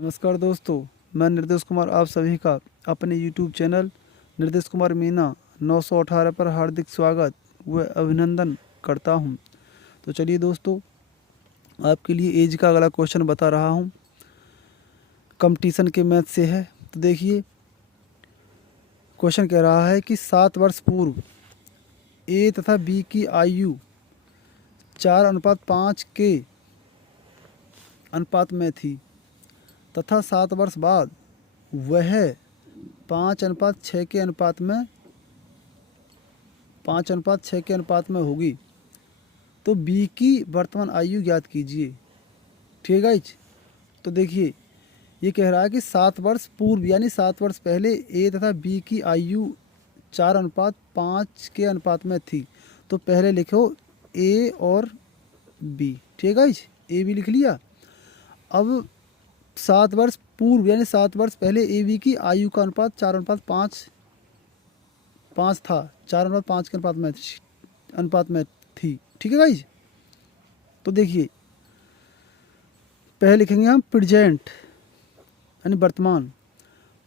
नमस्कार दोस्तों, मैं निर्देश कुमार आप सभी का अपने YouTube चैनल निर्देश कुमार मीना 918 पर हार्दिक स्वागत व अभिनंदन करता हूं। तो चलिए दोस्तों, आपके लिए एज का अगला क्वेश्चन बता रहा हूं। कंपटीशन के मैथ से है। तो देखिए, क्वेश्चन कह रहा है कि 7 वर्ष पूर्व ए तथा बी की आयु 4:5 के अनुपात में थी तथा 7 वर्ष बाद वह 5:6 के अनुपात में 5:6 के अनुपात में होगी। तो बी की वर्तमान आयु ज्ञात कीजिए। ठीक है गाइज। तो देखिए, ये कह रहा है कि 7 वर्ष पूर्व यानी 7 वर्ष पहले ए तथा बी की आयु 4:5 के अनुपात में थी। तो पहले लिखो ए और बी। ठीक है गाइज, ए बी लिख लिया। अब 7 वर्ष पूर्व यानी 7 वर्ष पहले ए बी की आयु का अनुपात 4:5 था। 4:5 के अनुपात में थी। ठीक है गाइज। तो देखिए, पहले लिखेंगे हम प्रेजेंट यानी वर्तमान।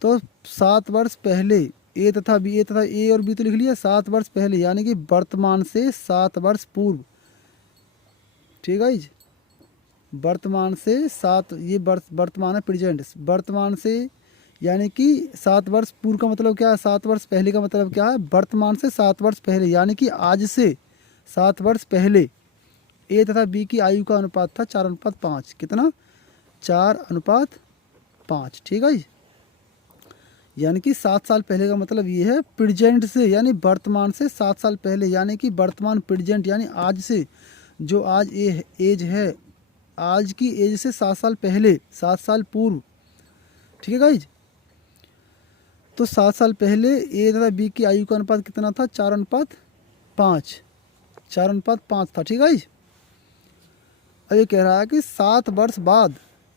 तो 7 वर्ष पहले ए तथा ए और बी तो लिख लिया। 7 वर्ष पहले यानी कि वर्तमान से 7 वर्ष पूर्व। ठीक है गाइज, वर्तमान से 7, ये वर्तमान है, प्रेजेंट वर्तमान से यानी कि 7 वर्ष पूर्व का मतलब क्या है, 7 वर्ष पहले का मतलब क्या है, वर्तमान से 7 वर्ष पहले यानी कि आज से 7 वर्ष पहले ए तथा बी की आयु का अनुपात था 4:5। कितना? 4:5। ठीक है, यानी कि 7 साल पहले का मतलब ये है प्रेजेंट से यानी वर्तमान से 7 साल पहले यानी कि वर्तमान प्रेजेंट यानी आज से, जो आज एज है, आज की एज से 7 साल पहले, 7 साल पूर्व। ठीक है गाइज। तो 7 साल पहले ए तथा बी की आयु का अनुपात कितना था? 4:5। 4:5 था। ठीक है गाइज। अब ये कह रहा है कि 7 वर्ष बाद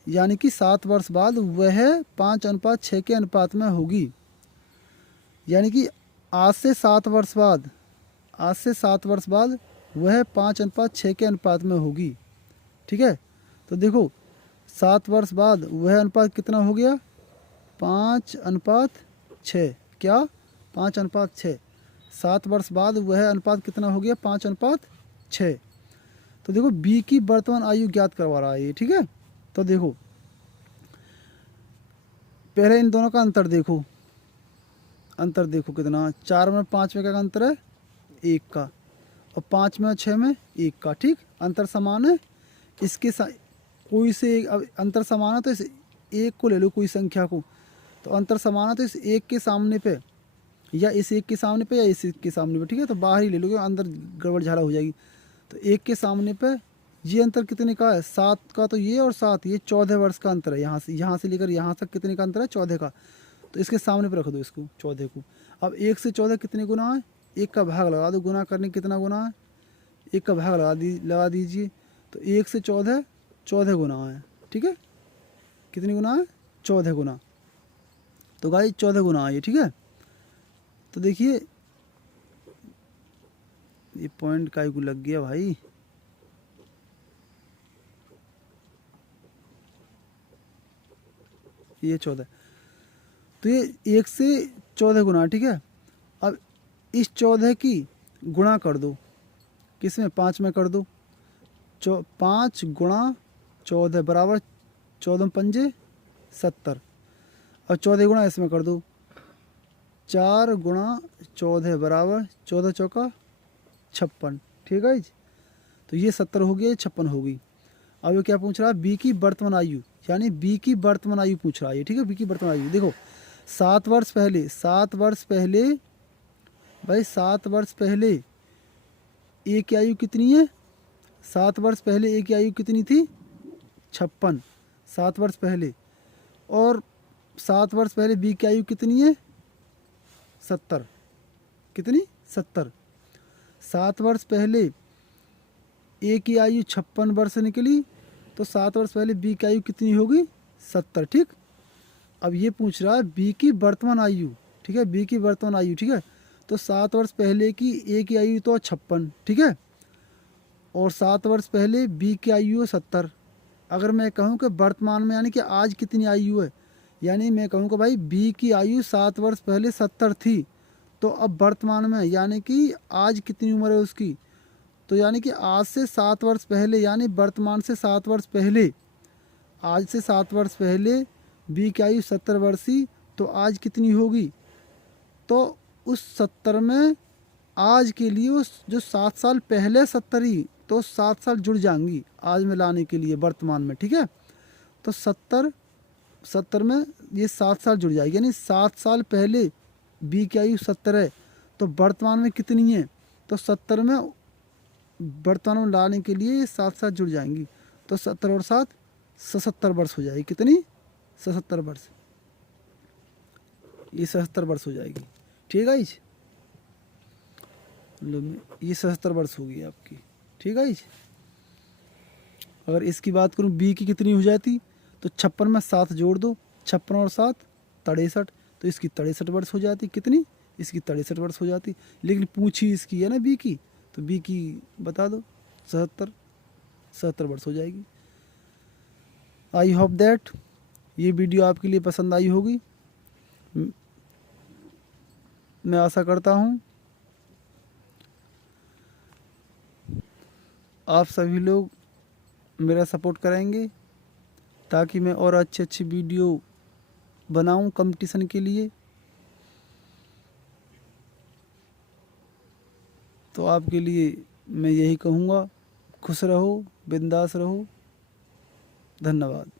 यानी कि 7 वर्ष बाद वह 5:6 के अनुपात में होगी। यानी कि आज से 7 वर्ष बाद, आज से 7 वर्ष बाद वह 5:6 के अनुपात में होगी। ठीक है। तो देखो, 7 वर्ष बाद वह अनुपात कितना हो गया? 5:6। क्या? 5:6। 7 वर्ष बाद वह अनुपात कितना हो गया? 5:6। तो देखो, बी की वर्तमान आयु ज्ञात करवा रहा है ये। ठीक है। तो देखो, पहले इन दोनों का अंतर देखो। अंतर देखो कितना, 4 में 5 में क्या अंतर है? 1 का। और 5 में और 6 में 1 का। ठीक, अंतर समान है। इसके कोई से एक, अब अंतर समान है तो इस एक को ले लो, कोई संख्या को। तो अंतर समान है तो इस एक के सामने पे या इस एक के सामने पे या इस एक के सामने पे। ठीक है। तो बाहर ही ले लो, अंदर गड़बड़ झाला हो जाएगी। तो एक के सामने पे ये अंतर कितने का है? 7 का। तो ये और 7, ये 14 वर्ष का अंतर है। यहाँ से लेकर यहाँ तक कितने का अंतर है? 14 का। तो इसके सामने पे रख दो इसको, 14 को। अब 1 से 14 कितने गुना है? 1 का भाग लगा दो। गुना करने कितना गुना है? 1 का भाग लगा दीजिए। तो 1 से 14 गुना है। ठीक है। कितनी गुना है? 14 गुना। तो गाइस 14 गुना है ये। ठीक है। तो देखिए, ये पॉइंट का को लग गया भाई। ये 14, तो ये 1 से 14 गुना। ठीक है। अब इस 14 की गुणा कर दो, किस में? 5 में कर दो। 5 गुणा 14 बराबर 14 पंजे 70। और 14 गुणा इसमें कर दो, 4 गुणा 14 बराबर 14 चौका 56। ठीक है। तो ये 70 हो गया, ये 56 होगी। अब ये क्या पूछ रहा है? बी की वर्तमान आयु, यानी बी की वर्तमान आयु पूछ रहा है। ठीक है। बी की वर्तमान आयु देखो, 7 वर्ष पहले, 7 वर्ष पहले भाई, 7 वर्ष पहले ए की आयु कितनी है? 7 वर्ष पहले ए की आयु कितनी थी? 56। 7 वर्ष पहले। और 7 वर्ष पहले बी की आयु कितनी है? 70। कितनी? 70। 7 वर्ष पहले ए की आयु 56 वर्ष निकली, तो 7 वर्ष पहले बी की आयु कितनी होगी? 70। ठीक। अब ये पूछ रहा है बी की वर्तमान आयु। ठीक है। बी की वर्तमान आयु। ठीक है। तो 7 वर्ष पहले की ए की आयु तो 56। ठीक है। और 7 वर्ष पहले बी की आयु है 70। अगर मैं कहूँ कि वर्तमान में यानी कि आज कितनी आयु है, यानी मैं कहूँ कि भाई बी की आयु 7 वर्ष पहले 70 थी, तो अब वर्तमान में यानी कि आज कितनी उम्र है उसकी, तो यानी कि आज से 7 वर्ष पहले यानी वर्तमान से 7 वर्ष पहले, आज से 7 वर्ष पहले बी की आयु 70 वर्ष थी, तो आज कितनी होगी, तो उस 70 में आज के लिए उस जो 7 साल पहले 70 ही, तो 7 साल जुड़ जाएंगी आज में लाने के लिए वर्तमान में, ठीक है। तो 70 में ये 7 साल जुड़ जाएगी, यानी 7 साल पहले बी की आयु 70 है, तो वर्तमान में कितनी है, तो 70 में वर्तमान में लाने के लिए ये 7 साल जुड़ जाएंगी, तो 70 और 7 77 वर्ष हो जाएगी। कितनी, 77 वर्ष, ये 77 वर्ष हो जाएगी, ठीक है गाइस। लो ये 77 वर्ष होगी आपकी, ठीक है गाइस। अगर इसकी बात करूँ बी की कितनी हो जाती, तो 56 में 7 जोड़ दो, 56 और 7 63, तो इसकी 63 वर्ष हो जाती। कितनी, इसकी 63 वर्ष हो जाती। लेकिन पूछी इसकी है ना बी की, तो बी की बता दो, 77 वर्ष हो जाएगी। आई होप दैट ये वीडियो आपके लिए पसंद आई होगी, मैं आशा करता हूँ आप सभी लोग मेरा सपोर्ट करेंगे, ताकि मैं और अच्छी अच्छी वीडियो बनाऊं कंपटीशन के लिए। तो आपके लिए मैं यही कहूँगा, खुश रहो, बिंदास रहो, धन्यवाद।